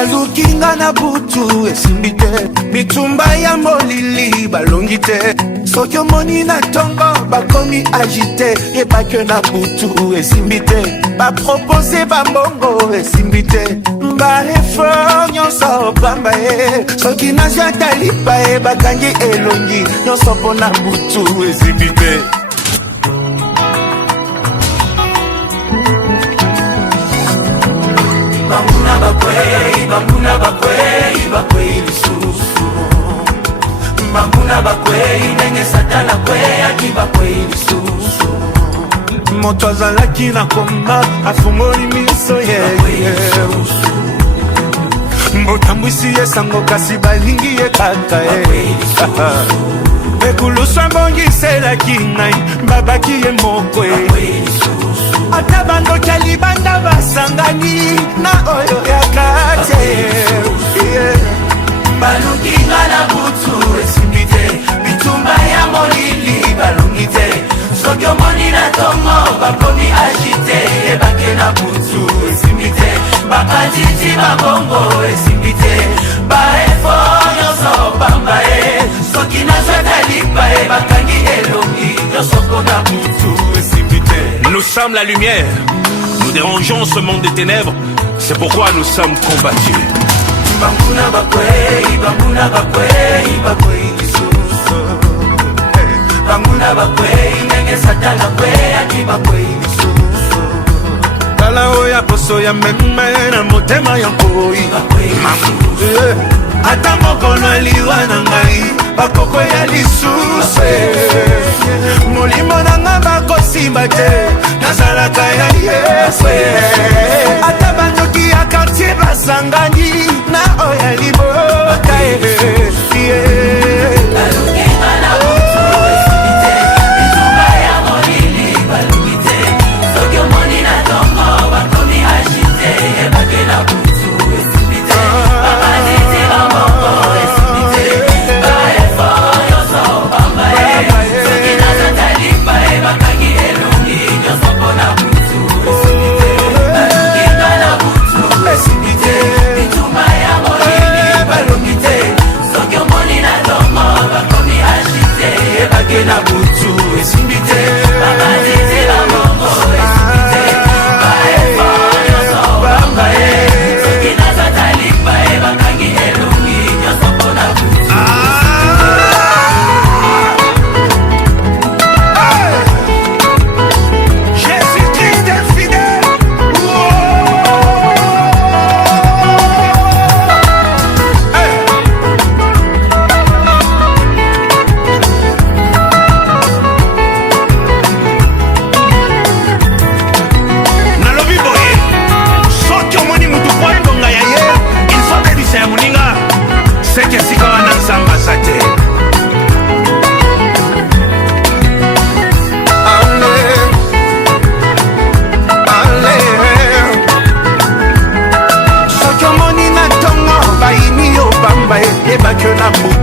balukinga na butu esimbi te, bitumba ya molili balongi te. Soki omoni na tongo bakomi agite, yebake na butu esimbi te, bapropose bambongo esimbi te, baeffort nyonso pamba ye. Soki nazwa talipa ye bakangi elongi nyonso mpo na butu esimbi te. Bambuna bakwei, bambuna bakwei, bakwei lisusu. Bambuna bakwei, nenge satana kwei, aki bakwei lisusu. Moto azalaki na komba, afungoli miso ye. Mbotambwisi ye sango kasi balingi ye kaka ye. Ekulusu ambongiselaki ngai, babaki ye moko ye. Ata bandoki alibanda basangani na oyo ya kate. Balukinga na butu esimbi te, bitumba ya molili balungi te. Soki omoni na tongo bakomi agite, yebake na butu esimbi te, bakatiti babongo esimbi te, baeffort nyonso pamba ye. Soki nazwa talipa ye bakangi elongi nyonso mpo na butu esimbi te. Nous sommes la lumière, nous dérangeons ce monde des ténèbres, c'est pourquoi nous sommes combattus. Bambuna bakwei, bambuna bakwei, bakwei lisusu. Bambuna bakwei, nenge satana kwei, aki bakwei lisusu. Kala oya poso ya meme na motema ya koi, bakwei lisusu. Ata mokolo eliwa na ngai, bakoko ya lisusu. Molimo na nga bakosimba te, nazalaka ya Yesu. Ata bandoki ya quartier basangani na oya liboka balukinga na butu esimbi te, bitumba ya molili balungi te. Soki omoni na tongo bakomi agite, yebake na butu esimbi te, bakatiti bambongo esimbi te, baeffort nyonso pamba ye. Soki nazwa talipa ye bakangi elongi nyonso mpo na butu esimbi te, balukinga na butu esimbi te, bitumba ya molili balungi te. Soki omoni na tongo bakomi agite, yebake na butu esimbi te, bakatiti bambongo esimbi te, baeffort nyonso pamba ye. Soki nazwa talipa ye bakangi elongi nyonso mpo na butu. Jésus-Christ est fidèle. Nalobi boye, soki omoni mutu po ebonga ya ye, il faut bebisa ya moninga, seke esika wana nzambe aza te. Soki omoni na tongo bayini yo pamba ye, yebake na butu